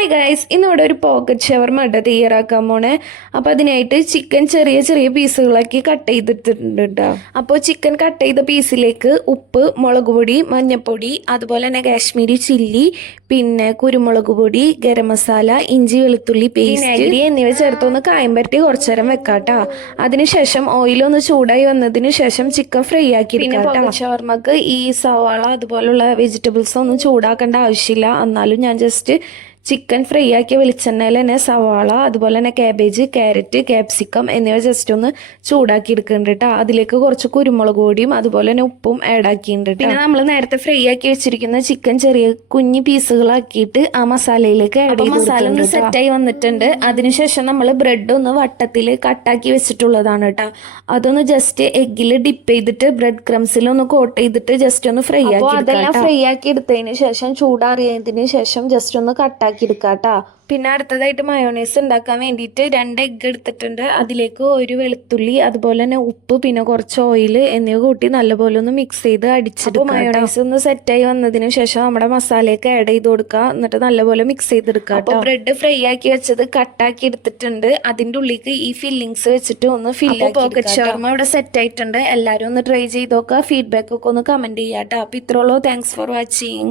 Hi guys ഇന്നിവിടെ ഒരു pocket ഷവർമ കേട്ടോ തയ്യാറാക്കാൻ പോണേ. അപ്പോൾ അതിനായിട്ട് ചിക്കൻ ചെറിയ ചെറിയ പീസുകളാക്കി കട്ട് ചെയ്തിട്ടുണ്ട് കേട്ടോ അപ്പോൾ ചിക്കൻ കട്ട് ചെയ്ത പീസിലേക്ക് ഉപ്പ് മുളക് പൊടി മഞ്ഞൾപ്പൊടി അതുപോലെ തന്നെ കാശ്മീരി ചില്ലി പിന്നെ കുരുമുളക് പൊടി ഗരം മസാല ഇഞ്ചി വെളുത്തുള്ളി പേസ്റ്റ് എന്നിവ ചേർത്തൊന്ന് കായം പരട്ടി കുറച്ചു നേരം വെക്കാട്ടോ അതിനുശേഷം ഓയിലൊന്ന് ചൂടായി വന്നതിന് ശേഷം ചിക്കൻ ഫ്രൈ ആക്കി ഷവർമക്ക് ഈ സവാള അതുപോലുള്ള വെജിറ്റബിൾസ് ഒന്നും ചൂടാക്കേണ്ട ആവശ്യമില്ല. എന്നാലും ഞാൻ ജസ്റ്റ് ചിക്കൻ ഫ്രൈ ആക്കിയ വെളിച്ചെണ്ണയിൽ തന്നെ സവാള അതുപോലെ തന്നെ കാബേജ് ക്യാരറ്റ് ക്യാപ്സിക്കം എന്നിവ ജസ്റ്റ് ഒന്ന് ചൂടാക്കി എടുക്കുന്നുണ്ട് കേട്ടോ അതിലേക്ക് കുറച്ച് കുരുമുളക് പൊടിയും അതുപോലെ തന്നെ ഉപ്പും ആഡ് ആക്കിയിട്ടുണ്ട് പിന്നെ നമ്മൾ നേരത്തെ ഫ്രൈ ആക്കി വെച്ചിരിക്കുന്ന ചിക്കൻ ചെറിയ കുഞ്ഞു പീസുകളാക്കിയിട്ട് ആ മസാലയിലേക്ക് ആഡ് മസാല ഒന്ന് സെറ്റായി വന്നിട്ടുണ്ട്. അതിനുശേഷം നമ്മൾ ബ്രെഡ് ഒന്ന് വട്ടത്തിൽ കട്ടാക്കി വെച്ചിട്ടുള്ളതാണ് കേട്ടോ അതൊന്ന് ജസ്റ്റ് എഗ്ഗിൽ ഡിപ്പ് ചെയ്തിട്ട് ബ്രെഡ് ക്രംസിൽ ഒന്ന് കോട്ട് ചെയ്തിട്ട് ജസ്റ്റ് ഒന്ന് ഫ്രൈ ആക്കി അതെല്ലാം ഫ്രൈ ആക്കി എടുത്തതിന് ശേഷം ചൂടാറിയതിന് ശേഷം ജസ്റ്റ് ഒന്ന് കട്ടാക്കി എടുക്കാം കേട്ടോ പിന്നെ അടുത്തതായിട്ട് മയോണൈസ് ഉണ്ടാക്കാൻ വേണ്ടിയിട്ട് രണ്ട് എഗ്ഗ് എടുത്തിട്ടുണ്ട്. അതിലേക്ക് ഒരു വെളുത്തുള്ളി അതുപോലെ തന്നെ ഉപ്പ് പിന്നെ കുറച്ച് ഓയിൽ എന്നിവ കൂട്ടി നല്ലപോലെ ഒന്ന് മിക്സ് ചെയ്ത് അടിച്ചിട്ട് മയോണൈസ് ഒന്ന് സെറ്റായി വന്നതിന് ശേഷം നമ്മുടെ മസാലയൊക്കെ ആഡ് ചെയ്ത് കൊടുക്കുക എന്നിട്ട് നല്ലപോലെ മിക്സ് ചെയ്തെടുക്കുക അപ്പോൾ ബ്രെഡ് ഫ്രൈ ആക്കി വെച്ചത് കട്ടാക്കി എടുത്തിട്ടുണ്ട്. അതിന്റെ ഉള്ളിലേക്ക് ഈ ഫില്ലിങ്സ് വെച്ചിട്ട് ഒന്ന് ഫില്ല് പോക്കറ്റ് ഷവർമ ഇവിടെ സെറ്റ് ആയിട്ടുണ്ട്. എല്ലാവരും ഒന്ന് ട്രൈ ചെയ്ത് നോക്കുക ഫീഡ്ബാക്ക് ഒക്കെ ഒന്ന് കമന്റ് ചെയ്യാട്ടോ. കേട്ടോ അപ്പോൾ ഇത്രയുള്ളൂ താങ്ക്സ് ഫോർ വാച്ചിങ്